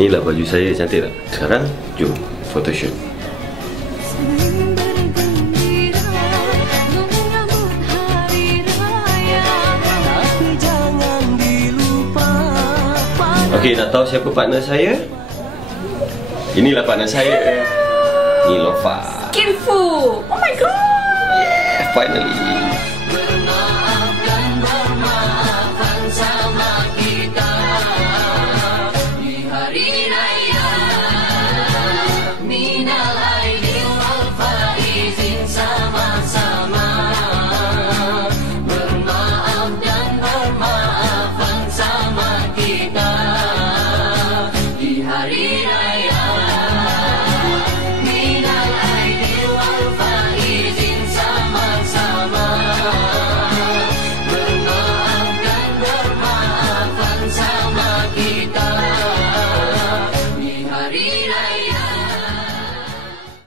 Inilah baju saya, cantik tak? Sekarang, jom photoshoot. Okey, nak tahu siapa partner saya? Inilah partner saya. Niloufar. Skillful. Oh my god. Yeah, finally.